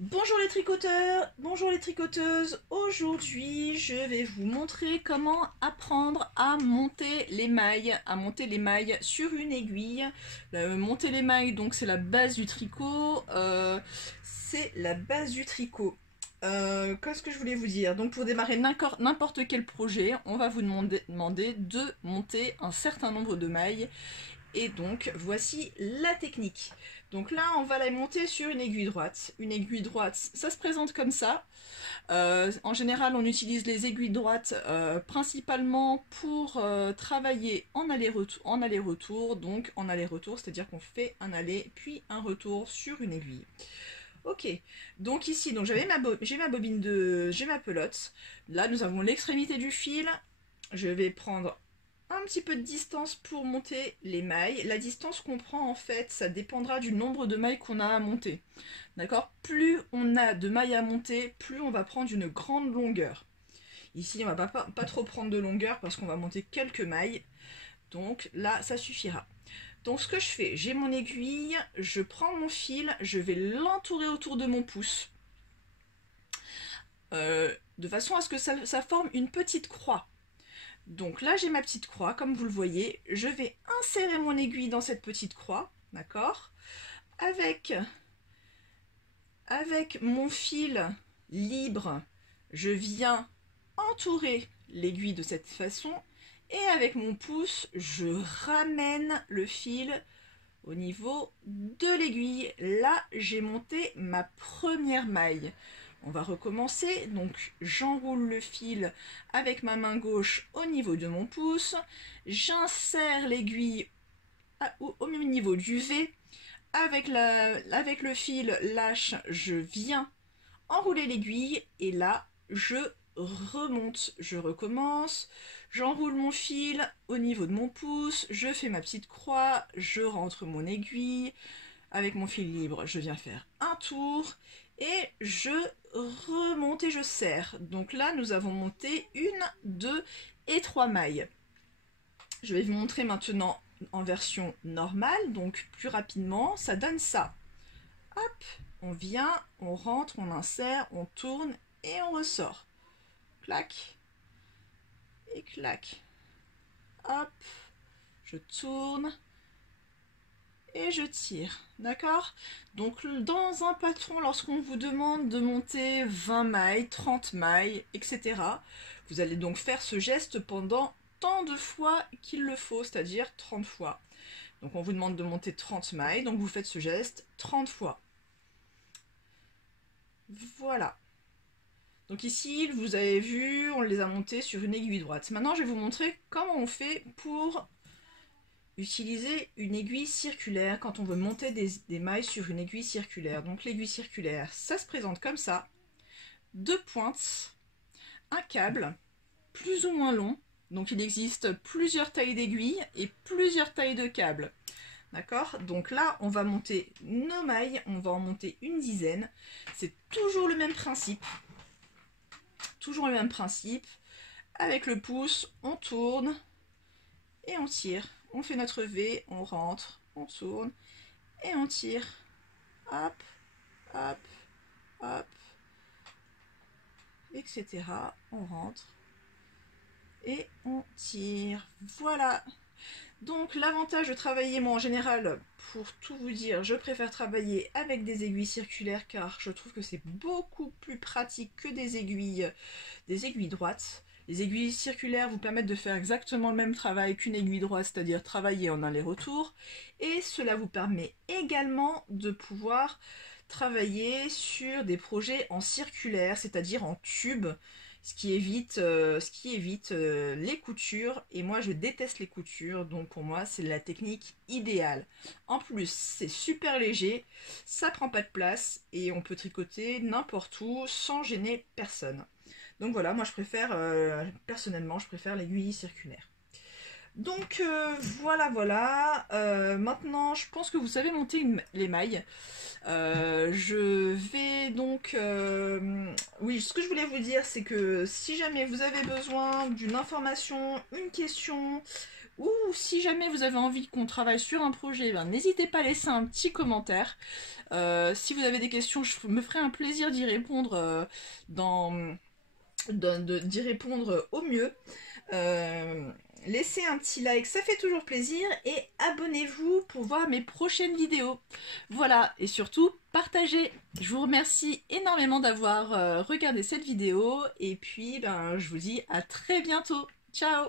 Bonjour les tricoteurs, bonjour les tricoteuses. Aujourd'hui, je vais vous montrer comment apprendre à monter les mailles sur une aiguille. Monter les mailles, donc c'est la base du tricot. C'est la base du tricot. Qu'est-ce que je voulais vous dire? Donc pour démarrer n'importe quel projet, on va vous demander de monter un certain nombre de mailles. Et donc voici la technique. Donc là on va la monter sur une aiguille droite. Une aiguille droite, ça se présente comme ça. En général on utilise les aiguilles droites principalement pour travailler en aller-retour. Donc en aller-retour, c'est-à-dire qu'on fait un aller puis un retour sur une aiguille. Ok, donc ici donc j'ai ma bobine j'ai ma pelote. Là nous avons l'extrémité du fil. Je vais prendre un petit peu de distance pour monter les mailles. La distance qu'on prend en fait, ça dépendra du nombre de mailles qu'on a à monter. D'accord? Plus on a de mailles à monter, plus on va prendre une grande longueur. Ici, on va pas trop prendre de longueur parce qu'on va monter quelques mailles. Donc là, ça suffira. Donc ce que je fais, j'ai mon aiguille, je prends mon fil, je vais l'entourer autour de mon pouce. De façon à ce que ça forme une petite croix. Donc là j'ai ma petite croix, comme vous le voyez, je vais insérer mon aiguille dans cette petite croix, d'accord, avec mon fil libre, je viens entourer l'aiguille de cette façon, et avec mon pouce, je ramène le fil au niveau de l'aiguille. Là, j'ai monté ma première maille. On va recommencer, donc j'enroule le fil avec ma main gauche au niveau de mon pouce, j'insère l'aiguille au même niveau du V, avec le fil lâche, je viens enrouler l'aiguille et là je remonte, je recommence, j'enroule mon fil au niveau de mon pouce, je fais ma petite croix, je rentre mon aiguille, avec mon fil libre, je viens faire un tour et je remonte et je serre. Donc là, nous avons monté une, deux et trois mailles. Je vais vous montrer maintenant en version normale, donc plus rapidement. Ça donne ça. Hop, on vient, on rentre, on insère, on tourne et on ressort. Clac et clac. Hop, je tourne et je tire, d'accord? Donc dans un patron, lorsqu'on vous demande de monter 20 mailles, 30 mailles, etc., vous allez donc faire ce geste pendant tant de fois qu'il le faut, c'est-à-dire 30 fois. Donc on vous demande de monter 30 mailles, donc vous faites ce geste 30 fois. Voilà. Donc ici, vous avez vu, on les a montés sur une aiguille droite. Maintenant, je vais vous montrer comment on fait pour utiliser une aiguille circulaire quand on veut monter des mailles sur une aiguille circulaire. Donc l'aiguille circulaire, ça se présente comme ça. Deux pointes, un câble, plus ou moins long. Donc il existe plusieurs tailles d'aiguilles et plusieurs tailles de câbles. D'accord? Donc là, on va monter nos mailles, on va en monter une dizaine. C'est toujours le même principe. Toujours le même principe. Avec le pouce, on tourne et on tire. On fait notre V, on rentre, on tourne et on tire. Hop, hop, hop, etc. On rentre et on tire. Voilà. Donc l'avantage de travailler, moi en général, pour tout vous dire, je préfère travailler avec des aiguilles circulaires car je trouve que c'est beaucoup plus pratique que des aiguilles droites. Les aiguilles circulaires vous permettent de faire exactement le même travail qu'une aiguille droite, c'est-à-dire travailler en aller-retour. Et cela vous permet également de pouvoir travailler sur des projets en circulaire, c'est-à-dire en tube, ce qui évite les coutures. Et moi, je déteste les coutures, donc pour moi, c'est la technique idéale. En plus, c'est super léger, ça prend pas de place et on peut tricoter n'importe où sans gêner personne. Donc voilà, moi je préfère, personnellement, je préfère l'aiguille circulaire. Donc voilà. Maintenant, je pense que vous savez monter les mailles. Je vais donc... oui, ce que je voulais vous dire, c'est que si jamais vous avez besoin d'une information, une question, ou si jamais vous avez envie qu'on travaille sur un projet, ben, n'hésitez pas à laisser un petit commentaire. Si vous avez des questions, je me ferai un plaisir d'y répondre d'y répondre au mieux. Laissez un petit like, ça fait toujours plaisir, et abonnez-vous pour voir mes prochaines vidéos. Voilà, et surtout, partagez. Je vous remercie énormément d'avoir regardé cette vidéo, et puis ben, je vous dis à très bientôt. Ciao!